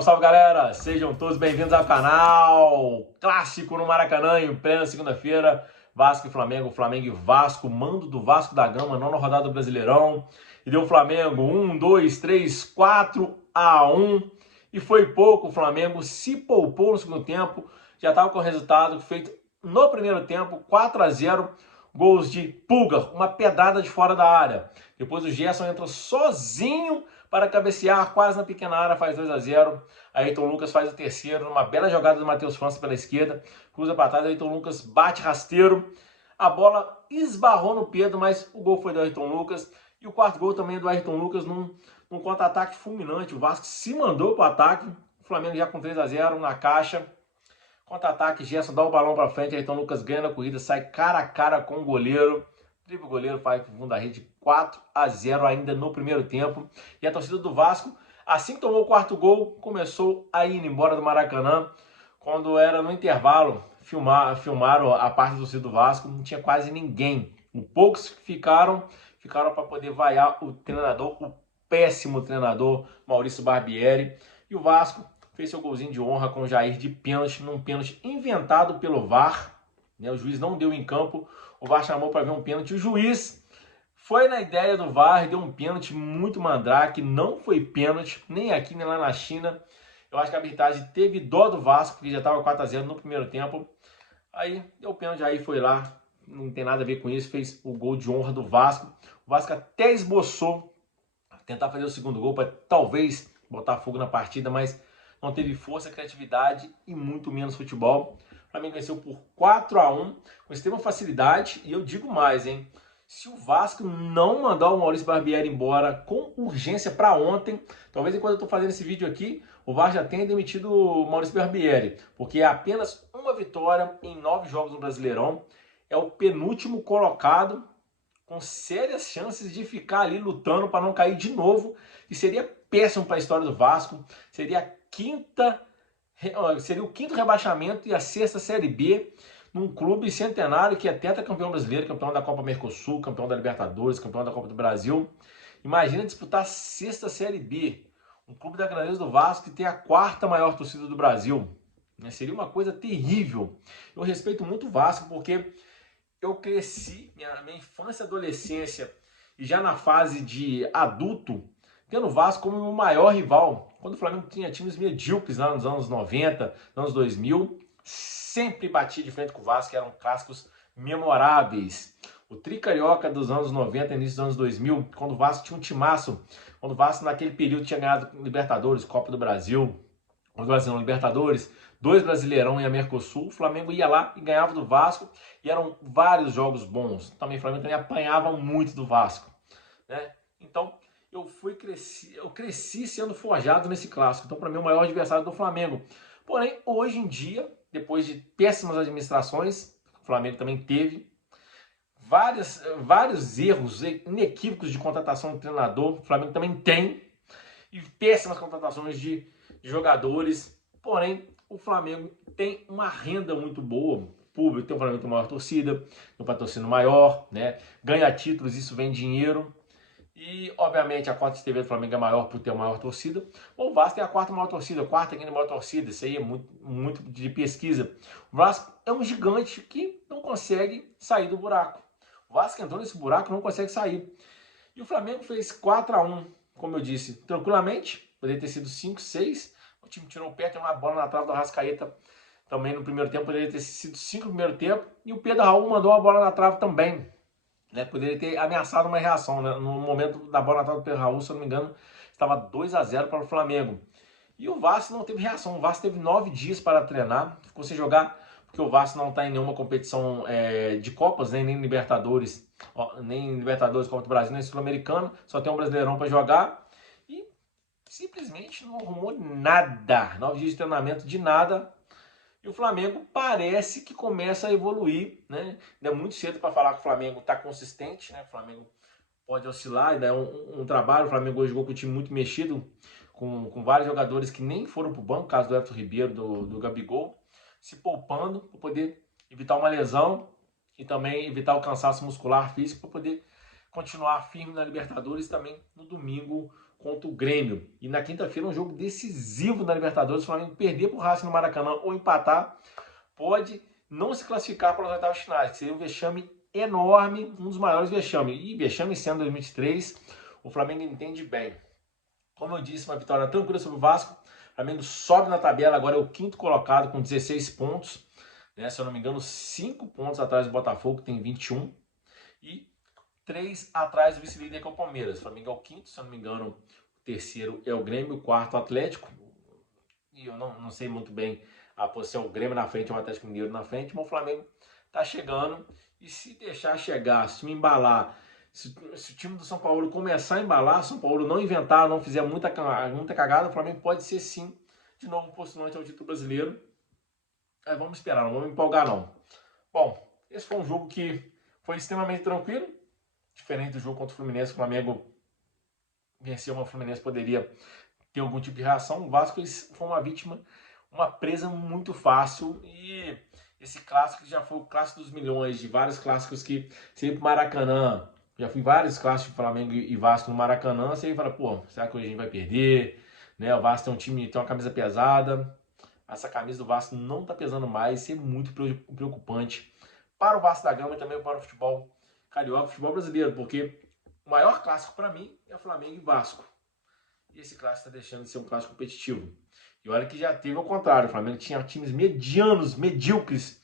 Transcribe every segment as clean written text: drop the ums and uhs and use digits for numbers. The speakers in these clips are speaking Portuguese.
Salve, salve, galera! Sejam todos bem-vindos ao canal Clássico no Maracanã, em plena segunda-feira. Vasco e Flamengo, Flamengo e Vasco, mando do Vasco da Gama, nona rodada do Brasileirão. E deu Flamengo 1, 2, 3, 4-1. E foi pouco, o Flamengo se poupou no segundo tempo. Já estava com o resultado feito no primeiro tempo, 4-0. Gols de Pulgar, uma pedrada de fora da área. Depois o Gerson entra sozinho para cabecear quase na pequena área, faz 2-0. Ayrton Lucas faz o terceiro, numa bela jogada do Matheus França pela esquerda. Cruza para trás, Ayrton Lucas bate rasteiro. A bola esbarrou no Pedro, mas o gol foi do Ayrton Lucas. E o quarto gol também é do Ayrton Lucas num contra-ataque fulminante. O Vasco se mandou para o ataque. O Flamengo já com 3-0 na caixa. Contra-ataque, Gerson dá o balão para frente, Ayrton Lucas ganha na corrida, sai cara a cara com o goleiro. O goleiro faz pro fundo da rede, 4-0 ainda no primeiro tempo. E a torcida do Vasco, assim que tomou o quarto gol, começou a ir embora do Maracanã. Quando era no intervalo, filmaram a parte do torcida do Vasco, não tinha quase ninguém. Os poucos que ficaram para poder vaiar o treinador, o péssimo treinador Maurício Barbieri. E o Vasco fez seu golzinho de honra com o Jair de pênalti, num pênalti inventado pelo VAR. O juiz não deu em campo, o VAR chamou para ver um pênalti. O juiz foi na ideia do VAR, deu um pênalti muito mandrake, não foi pênalti, nem aqui nem lá na China. Eu acho que a arbitragem teve dó do Vasco, porque já estava 4-0 no primeiro tempo. Aí deu pênalti, aí foi lá, não tem nada a ver com isso, fez o gol de honra do Vasco. O Vasco até esboçou tentar fazer o segundo gol para talvez botar fogo na partida, mas não teve força, criatividade e muito menos futebol. O Flamengo venceu por 4-1 com extrema facilidade. E eu digo mais, hein? Se o Vasco não mandar o Maurício Barbieri embora com urgência para ontem, talvez enquanto eu estou fazendo esse vídeo aqui, o Vasco já tenha demitido o Maurício Barbieri, porque é apenas uma vitória em 9 jogos no Brasileirão. É o penúltimo colocado, com sérias chances de ficar ali lutando para não cair de novo. E seria péssimo para a história do Vasco. Seria o quinto rebaixamento e a sexta Série B num clube centenário que é tetracampeão brasileiro, campeão da Copa Mercosul, campeão da Libertadores, campeão da Copa do Brasil. Imagina disputar a sexta Série B, um clube da grandeza do Vasco que tem a quarta maior torcida do Brasil. Seria uma coisa terrível. Eu respeito muito o Vasco porque eu cresci, minha infância e adolescência, e já na fase de adulto, tendo o Vasco como o maior rival. Quando o Flamengo tinha times medíocres lá nos anos 90, anos 2000, sempre batia de frente com o Vasco, eram clássicos memoráveis. O tricarioca dos anos 90, início dos anos 2000, quando o Vasco tinha um timaço, quando o Vasco naquele período tinha ganhado Libertadores, Copa do Brasil, Libertadores, 2 Brasileirão e a Mercosul, o Flamengo ia lá e ganhava do Vasco, e eram vários jogos bons. Também o Flamengo também apanhava muito do Vasco, né? Então, eu cresci sendo forjado nesse clássico. Então, para mim, o maior adversário do Flamengo. Porém, hoje em dia, depois de péssimas administrações, o Flamengo também teve vários erros inequívocos de contratação do treinador. O Flamengo também tem. E péssimas contratações de jogadores. Porém, o Flamengo tem uma renda muito boa. Público, tem o Flamengo tem maior torcida, tem um patrocínio maior, né? Ganha títulos, isso vem dinheiro. E, obviamente, a cota de TV do Flamengo é maior por ter a maior torcida. O Vasco tem a quarta maior torcida, a quarta quinta maior torcida. Isso aí é muito de pesquisa. O Vasco é um gigante que não consegue sair do buraco. O Vasco entrou nesse buraco e não consegue sair. E o Flamengo fez 4-1, como eu disse, tranquilamente. Poderia ter sido 5-6. O time tirou o pé, tem uma bola na trave do Arrascaeta também no primeiro tempo. Poderia ter sido 5 no primeiro tempo. E o Pedro Raul mandou a bola na trave também. Poderia ter ameaçado uma reação, né? No momento da bola na trave do Pedro Raul, se eu não me engano, estava 2-0 para o Flamengo. E o Vasco não teve reação. O Vasco teve 9 dias para treinar, ficou sem jogar, porque o Vasco não está em nenhuma competição de Copas, nem Libertadores, Copa do Brasil, nem Sul-Americana, só tem um Brasileirão para jogar. E simplesmente não arrumou nada. 9 dias de treinamento de nada. E o Flamengo parece que começa a evoluir, né? Ainda é muito cedo para falar que o Flamengo está consistente, né? O Flamengo pode oscilar, ainda é um trabalho. O Flamengo hoje jogou com o time muito mexido, com vários jogadores que nem foram para o banco, caso do Everton Ribeiro, do Gabigol, se poupando para poder evitar uma lesão e também evitar o cansaço muscular físico para poder continuar firme na Libertadores e também no domingo contra o Grêmio. E na quinta-feira um jogo decisivo na Libertadores. O Flamengo perder para o Racing no Maracanã ou empatar, pode não se classificar para as oitavas finais, que seria um vexame enorme, um dos maiores vexames. E vexame sendo 2023, o Flamengo entende bem. Como eu disse, uma vitória tranquila sobre o Vasco. O Flamengo sobe na tabela, agora é o quinto colocado com 16 pontos. Né? Se eu não me engano, 5 pontos atrás do Botafogo, que tem 21. E 3 atrás do vice-líder, que é o Palmeiras. O Flamengo é o quinto, se eu não me engano, o terceiro é o Grêmio, o quarto o Atlético. E eu não sei muito bem a posição, o Grêmio na frente ou o Atlético Mineiro na frente, mas o Flamengo tá chegando. E se deixar chegar, se o time embalar, se o time do São Paulo começar a embalar, São Paulo não inventar, não fizer muita cagada, o Flamengo pode ser sim, de novo, postulante ao título brasileiro. Aí vamos esperar, não vamos empolgar não. Bom, esse foi um jogo que foi extremamente tranquilo, diferente do jogo contra o Fluminense. O Flamengo venceu, mas o Fluminense poderia ter algum tipo de reação. O Vasco foi uma vítima, uma presa muito fácil. E esse clássico já foi o clássico dos milhões, de vários clássicos que você ia pro Maracanã. Já fui vários clássicos de Flamengo e Vasco no Maracanã. Você fala, pô, será que hoje a gente vai perder? Né? O Vasco tem um time, tem uma camisa pesada. Essa camisa do Vasco não tá pesando mais. Isso é muito preocupante para o Vasco da Gama e também para o futebol carioca, futebol brasileiro, porque o maior clássico para mim é o Flamengo e Vasco. E esse clássico está deixando de ser um clássico competitivo. E olha que já teve ao contrário. O Flamengo tinha times medianos, medíocres,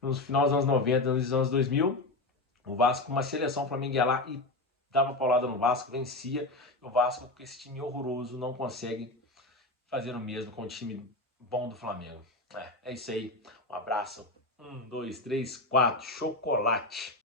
nos finais dos anos 90, nos anos 2000. O Vasco, com uma seleção, o Flamengo ia lá e dava paulada no Vasco, vencia. E o Vasco, com esse time horroroso, não consegue fazer o mesmo com o time bom do Flamengo. É isso aí. Um abraço. 1, 2, 3, 4. Chocolate.